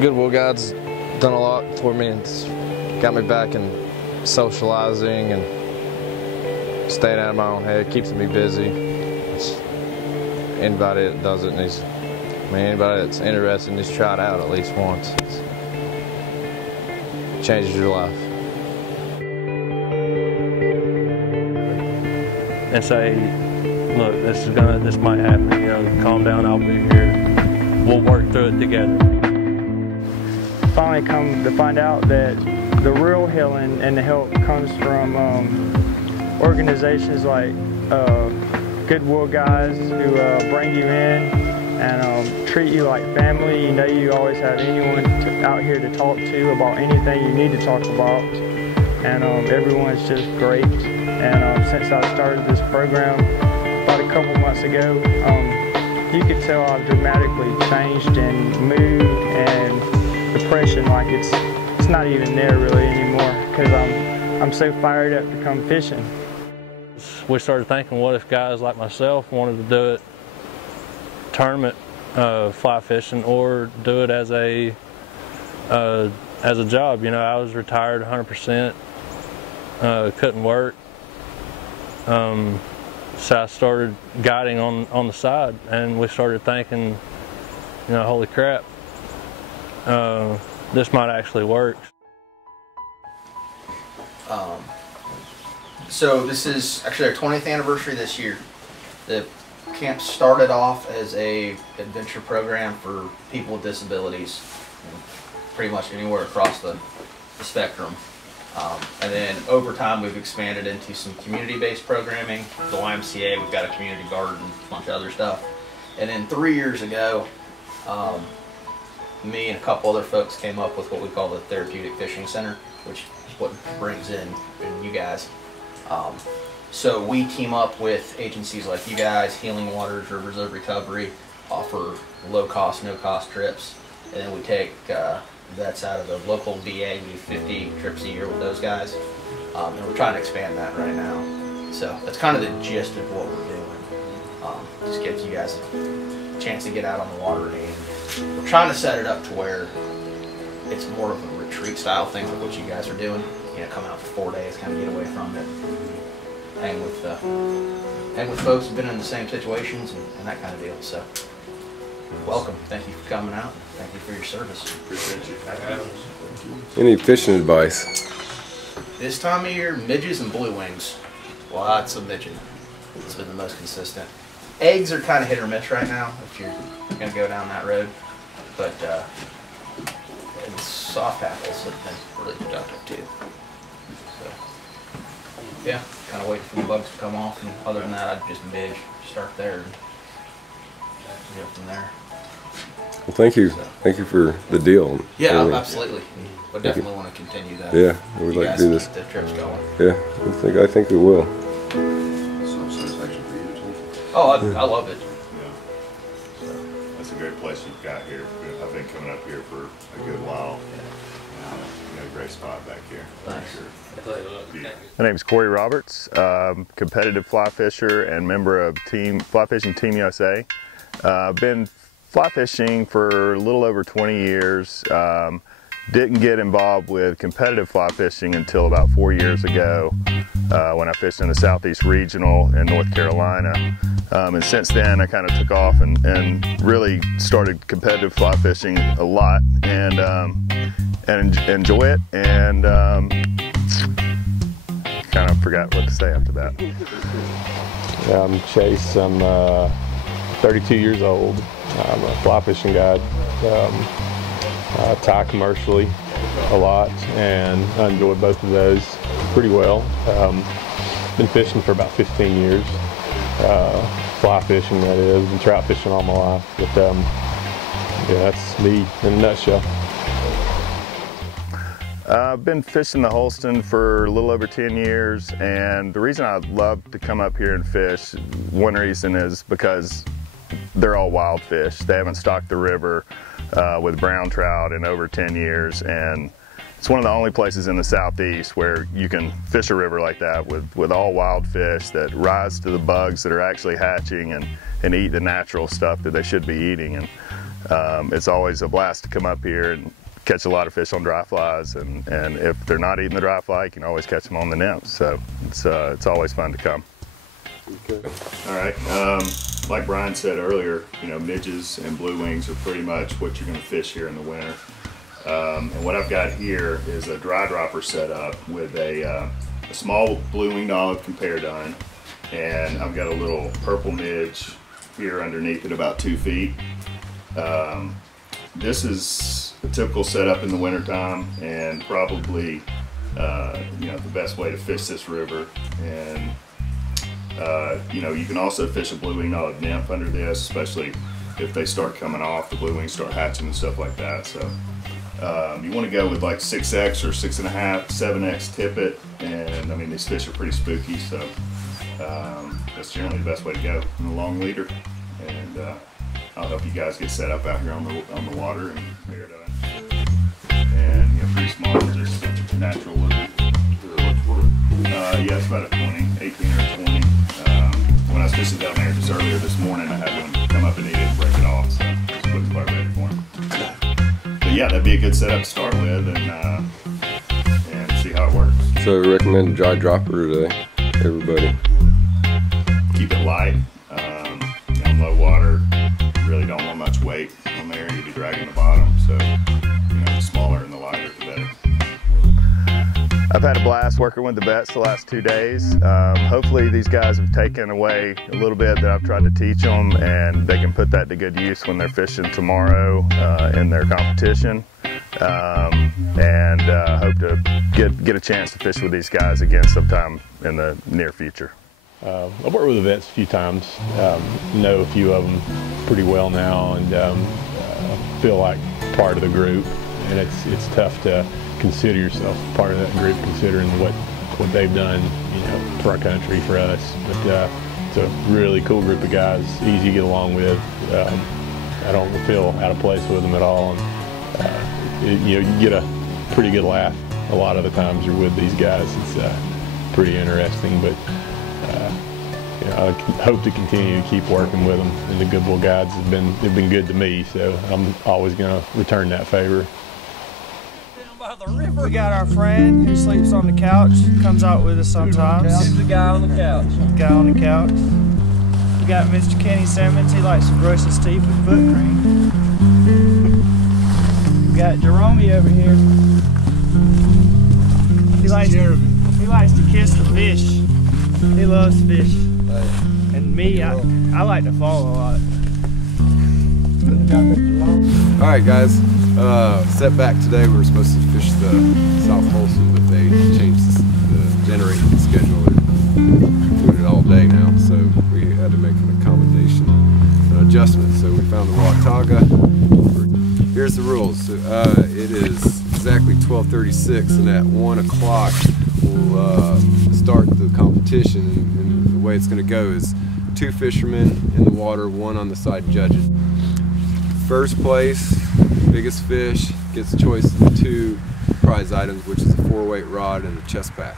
Goodwill Guides done a lot for me. It's got me back in socializing and staying out of my own head, keeps me busy. Anybody that does it needs, anybody that's interested needs to try it out at least once. It changes your life. And say, look, this might happen, you know, calm down, I'll be here. We'll work through it together. Finally come to find out that the real healing and the help comes from organizations like Goodwill Guides, who bring you in and treat you like family. You know you always have anyone out here to talk to about anything you need to talk about. And everyone's just great. And since I started this program about a couple months ago, you could tell I've dramatically changed in mood and depression. Like it's not even there really anymore, because I'm so fired up to come fishing. We started thinking, what if guys like myself wanted to do it tournament fly fishing, or do it as a job. You know, I was retired 100%, couldn't work. So I started guiding on the side, and we started thinking, you know, holy crap, this might actually work. So this is actually our 20th anniversary this year. The camp started off as a adventure program for people with disabilities, pretty much anywhere across the spectrum. And then over time we've expanded into some community-based programming. The YMCA, we've got a community garden, a bunch of other stuff. And then 3 years ago, me and a couple other folks came up with what we call the Therapeutic Fishing Center, which is what brings in you guys. So we team up with agencies like you guys, Healing Waters, Rivers of Recovery, offer low-cost, no-cost trips, and then we take vets out of the local VA. We do 50 trips a year with those guys, and we're trying to expand that right now. So that's kind of the gist of what we're doing. Just gives you guys a chance to get out on the water, and we're trying to set it up to where it's more of a retreat style thing, like what you guys are doing. You know, come out for 4 days, kind of get away from it, hang with folks who've been in the same situations and that kind of deal. So, welcome. Thank you for coming out. Thank you for your service. Appreciate you. Any fishing advice? This time of year, midges and blue wings. Lots of midging. It's been the most consistent. Eggs are kind of hit or miss right now if you're going to go down that road, but and soft tackles have been really productive too. So, yeah, kind of waiting for the bugs to come off, and other than that, I'd just midge, start there, and go from there. Well, thank you. So, thank you for the deal. Yeah, absolutely. We definitely want to continue that. Yeah, we'd like to do this. Keep the trips going. Yeah, I think we will. Some satisfaction for you too. Oh, I love it. Yeah. So that's a great place you've got here. I've been coming up here for a good while. You know, great spot back here. Thanks. Sure. My name is Corey Roberts, competitive fly fisher and member of Fly Fishing Team USA. I've been fly fishing for a little over 20 years. Didn't get involved with competitive fly fishing until about 4 years ago when I fished in the Southeast Regional in North Carolina. And since then I kind of took off and really started competitive fly fishing a lot and enjoy it, and kind of forgot what to say after that. Yeah, I'm Chase. I'm 32 years old. I'm a fly fishing guide. I tie commercially a lot, and I enjoy both of those pretty well. Been fishing for about 15 years. Fly fishing, that is, and trout fishing all my life. But yeah, that's me in a nutshell. I've been fishing the Holston for a little over 10 years, and the reason I love to come up here and fish, one reason is because they're all wild fish. They haven't stocked the river with brown trout in over 10 years, and it's one of the only places in the Southeast where you can fish a river like that with all wild fish that rise to the bugs that are actually hatching and eat the natural stuff that they should be eating. And It's always a blast to come up here and catch a lot of fish on dry flies, and if they're not eating the dry fly, you can always catch them on the nymphs. So it's always fun to come. Okay. All right. Like Brian said earlier, you know, midges and blue wings are pretty much what you're going to fish here in the winter. And what I've got here is a dry dropper set up with a small blue winged olive compare done, and I've got a little purple midge here underneath it about 2 feet. This is a typical setup in the wintertime, and probably you know, the best way to fish this river. And you know, you can also fish a blue winged olive nymph under this, especially if they start coming off, the blue wings start hatching and stuff like that. So you want to go with like 6X or 6.5, 7X tippet, and I mean, these fish are pretty spooky, so that's generally the best way to go in a long leader. And I'll help you guys get set up out here on the water and figure it out. And you know, pretty small, just natural looking. Yeah, it's about a 20, 18 or 20. When I was fishing down there just earlier this morning, I had one come up and eat it and break it off, so just put it quite ready for him. But yeah, that'd be a good setup to start with, and see how it works. So I recommend a dry dropper today, everybody. Keep it light, on low water. Really don't want much weight on there. You'll be dragging the bottom, so you know, the smaller and the lighter, the better. I've had a blast working with the vets the last 2 days. Hopefully these guys have taken away a little bit that I've tried to teach them, and they can put that to good use when they're fishing tomorrow in their competition. And hope to get a chance to fish with these guys again sometime in the near future. I've worked with the vets a few times, know a few of them pretty well now, and feel like part of the group. And it's tough to consider yourself part of that group, considering what they've done, you know, for our country, for us. But it's a really cool group of guys, easy to get along with. I don't feel out of place with them at all. And you know, you get a pretty good laugh a lot of the times you're with these guys. It's pretty interesting, but you know, I hope to continue to keep working with them. And the Goodwill Guides they've been good to me, so I'm always going to return that favor. We got our friend who sleeps on the couch, comes out with us sometimes. The guy on the couch. The guy on the couch. We got Mr. Kenny Simmons, he likes to brush his teeth with foot cream. We got Jerome over here. He likes to kiss the fish. He loves fish. And me, I like to fall a lot. Alright guys, setback today. We were supposed to fish the South Holston, but they changed the generating schedule. They're doing it all day now, so we had to make an accommodation, an adjustment. So we found the Watauga. Here's the rules. It is exactly 12:36, and at 1 o'clock we'll start the competition. And the way it's going to go is 2 fishermen in the water, 1 on the side judging. First place, biggest fish, gets a choice of 2 prize items, which is a 4-weight rod and a chest pack.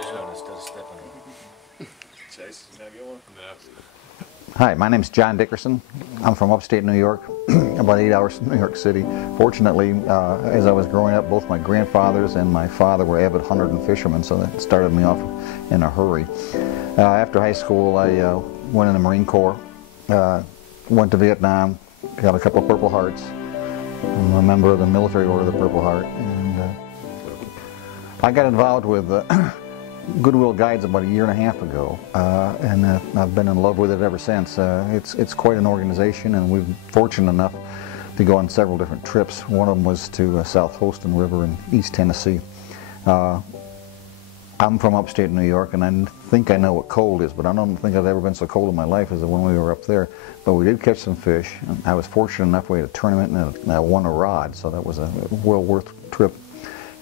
catching on instead of stepping on. Chase, can I get one? Hi, my name's John Dickerson. I'm from upstate New York, about 8 hours from New York City. Fortunately, as I was growing up, both my grandfathers and my father were avid hunters and fishermen, so that started me off in a hurry. After high school, I went in the Marine Corps, went to Vietnam, got a couple of Purple Hearts. I'm a member of the Military Order of the Purple Heart, and I got involved with Goodwill Guides about 1.5 years ago, and I've been in love with it ever since. It's quite an organization, and we've been fortunate enough to go on several different trips. One of them was to South Holston River in East Tennessee. I'm from upstate New York, and I think I know what cold is, but I don't think I've ever been so cold in my life as when we were up there. But we did catch some fish. I was fortunate enough we had a tournament, and I won a rod, so that was a well worth trip.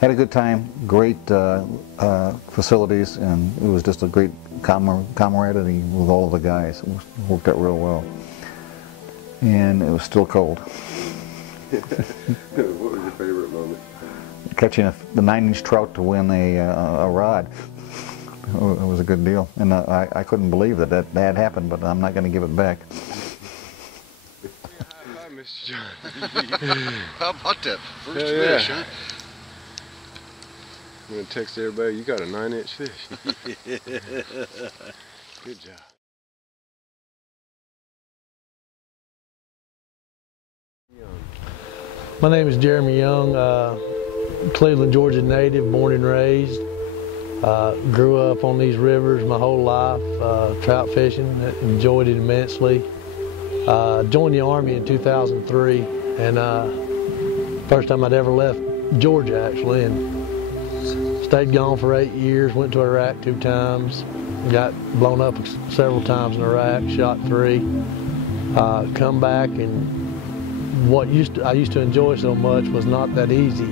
Had a good time, great facilities, and it was just a great camaraderie with all of the guys. It worked out real well. And it was still cold. What was your favorite moment? Catching the 9-inch trout to win a rod. It was a good deal. And I couldn't believe that had happened, but I'm not going to give it back. Hi, Mr. John. How about that? First Yeah. fish, huh? I'm going to text everybody, you got a 9-inch fish. Good job. My name is Jeremy Young, Cleveland, Georgia native, born and raised. Grew up on these rivers my whole life, trout fishing, enjoyed it immensely. Joined the Army in 2003, and first time I'd ever left Georgia actually, and stayed gone for 8 years, went to Iraq 2 times, got blown up several times in Iraq, shot 3, come back, and what I used to enjoy so much was not that easy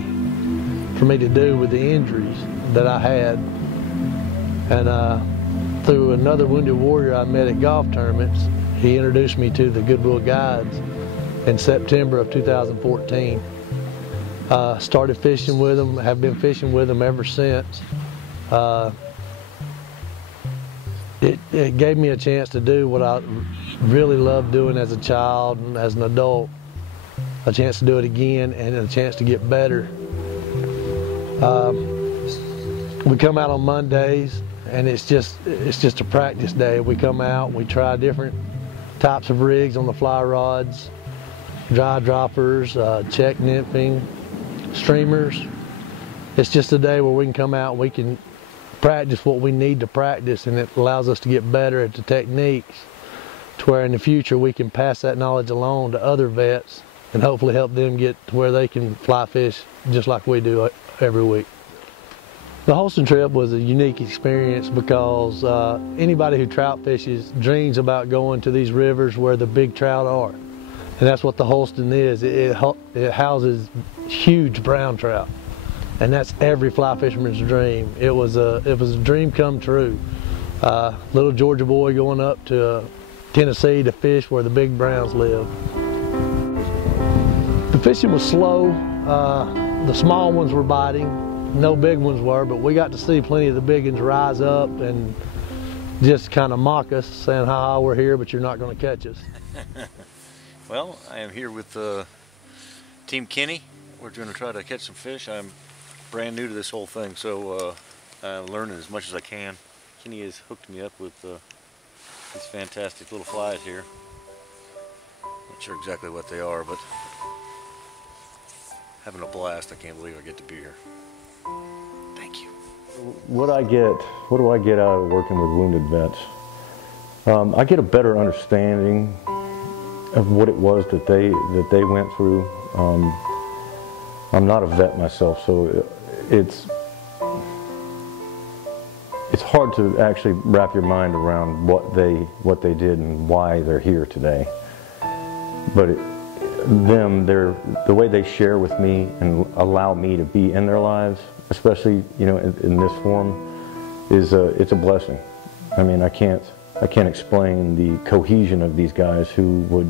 for me to do with the injuries that I had. And through another wounded warrior I met at golf tournaments, he introduced me to the Goodwill Guides in September of 2014. Started fishing with them, have been fishing with them ever since. It gave me a chance to do what I really loved doing as a child and as an adult. A chance to do it again and a chance to get better. We come out on Mondays, and it's just a practice day. We come out, we try different types of rigs on the fly rods, dry droppers, check nymphing, streamers. It's just a day where we can come out and we can practice what we need to practice, and it allows us to get better at the techniques to where in the future we can pass that knowledge along to other vets and hopefully help them get to where they can fly fish just like we do every week. The Holston trip was a unique experience because anybody who trout fishes dreams about going to these rivers where the big trout are. And that's what the Holston is. It houses huge brown trout. And that's every fly fisherman's dream. It was a dream come true. Little Georgia boy going up to Tennessee to fish where the big browns live. The fishing was slow. The small ones were biting. No big ones were, but we got to see plenty of the big ones rise up and just kind of mock us, saying, "Ha, we're here, but you're not going to catch us." Well, I am here with Team Kenny. We're going to try to catch some fish. I'm brand new to this whole thing, so I'm learning as much as I can. Kenny has hooked me up with these fantastic little flies here. Not sure exactly what they are, but having a blast. I can't believe I get to be here. Thank you. What do I get out of working with wounded vets? I get a better understanding of what it was that they went through. I'm not a vet myself, so it's hard to actually wrap your mind around what they did and why they're here today. But the way they share with me and allow me to be in their lives, especially in this form, is it's a blessing. I mean, I can't explain the cohesion of these guys who would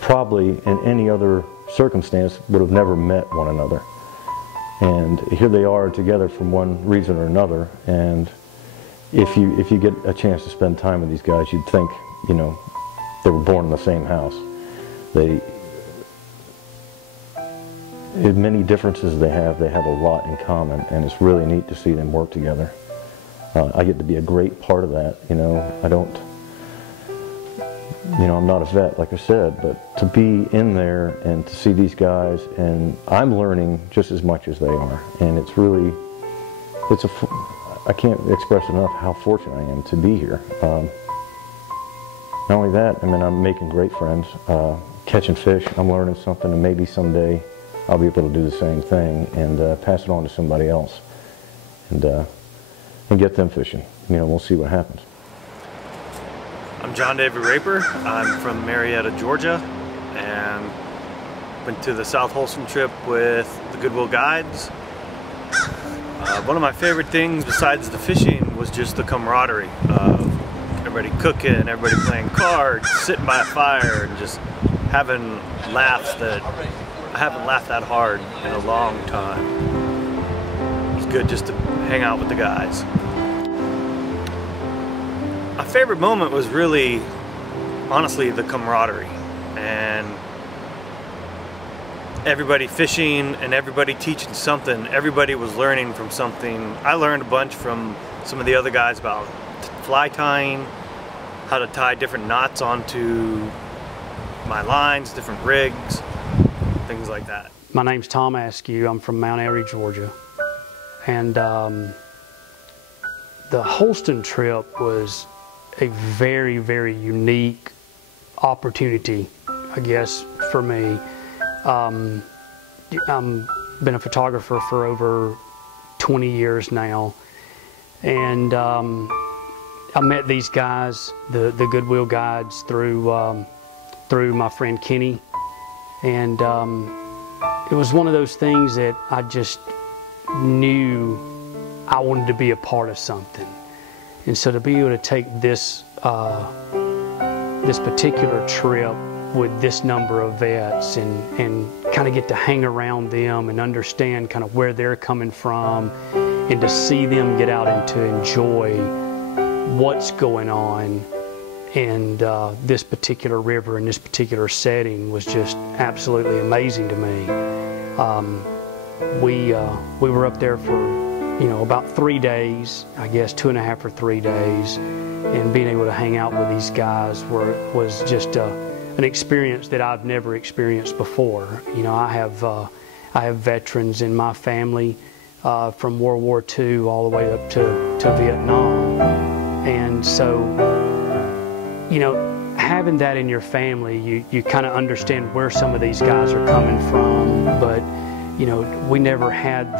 probably in any other circumstance would have never met one another. And here they are together for one reason or another. And if you get a chance to spend time with these guys, you'd think, you know, they were born in the same house. Many differences they have a lot in common, and it's really neat to see them work together. I get to be a great part of that. You know, I'm not a vet, like I said, but to be in there and to see these guys, and I'm learning just as much as they are, and I can't express enough how fortunate I am to be here. Not only that, I mean, I'm making great friends, catching fish, I'm learning something, and maybe someday I'll be able to do the same thing and pass it on to somebody else and get them fishing. You know, we'll see what happens. I'm John David Raper. I'm from Marietta, Georgia, and went to the South Holston trip with the Goodwill Guides. One of my favorite things besides the fishing was just the camaraderie of everybody cooking, everybody playing cards, sitting by a fire, and just having laughs that I haven't laughed that hard in a long time. It was good just to hang out with the guys. My favorite moment was really, honestly, the camaraderie and everybody fishing and everybody teaching something. Everybody was learning from something. I learned a bunch from some of the other guys about fly tying, how to tie different knots onto my lines, different rigs, things like that. My name's Tom Askew. I'm from Mount Airy, Georgia. And the Holston trip was a very, very unique opportunity, I guess, for me. I've been a photographer for over 20 years now, and I met these guys, the Goodwill Guides, through my friend Kenny, and it was one of those things that I just knew I wanted to be a part of something. And so to be able to take this this particular trip with this number of vets and kind of get to hang around them and understand kind of where they're coming from, and to see them get out and to enjoy what's going on in this particular river and this particular setting was just absolutely amazing to me. We were up there for about 3 days, I guess 2.5 or 3 days, and being able to hang out with these guys was just an experience that I've never experienced before. You know, I have veterans in my family from World War II all the way up to Vietnam, and so having that in your family, you kind of understand where some of these guys are coming from, but we never had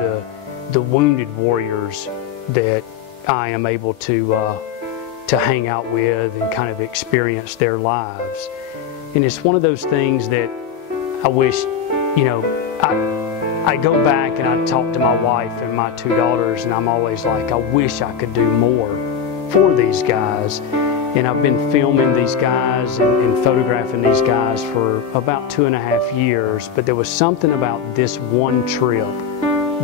the wounded warriors that I am able to hang out with and kind of experience their lives. And it's one of those things that I wish, I go back and I talk to my wife and my 2 daughters, and I'm always like, I wish I could do more for these guys. And I've been filming these guys and photographing these guys for about 2.5 years, but there was something about this one trip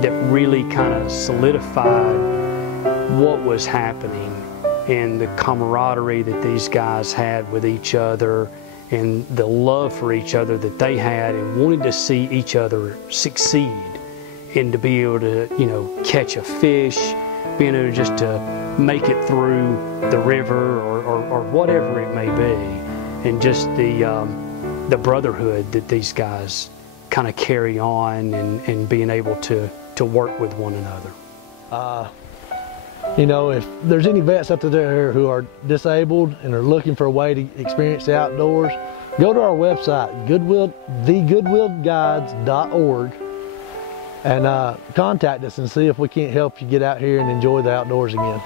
that really kind of solidified what was happening and the camaraderie that these guys had with each other and the love for each other that they had, and wanted to see each other succeed, and to be able to, catch a fish, being able just to make it through the river or whatever it may be, and just the brotherhood that these guys kind of carry on, and being able to work with one another. If there's any vets out there who are disabled and are looking for a way to experience the outdoors, go to our website, thegoodwillguides.org, and contact us and see if we can't help you get out here and enjoy the outdoors again.